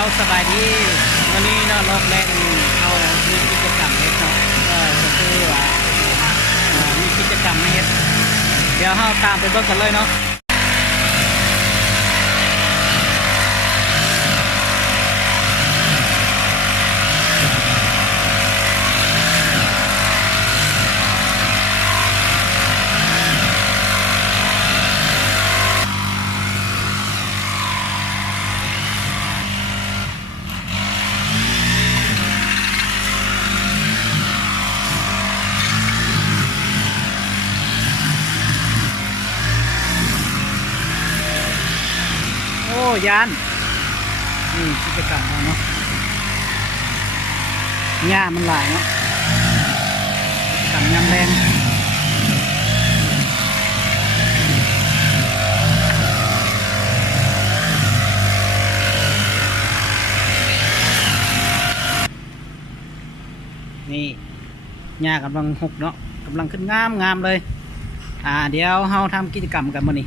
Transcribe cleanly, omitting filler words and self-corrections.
จ้าสบายดีวันนี้เนาะรอบแรกเขามีกิจกรรมเฮ็ดเนาะก็คือว่ามีกิจกรรมให้เฮ็ดเดี๋ยวเราตามไปเบิ่งกันเลยเนาะโอ้ยานนี่กิจกรรมเราเนาะหญ้ามันหลายเนาะกิจกรรมยามแรงนี่หญ้ากำลังหกเนาะกำลังขึ้นงามเลยเดี๋ยวเราทำกิจกรรมกันมื้อนี้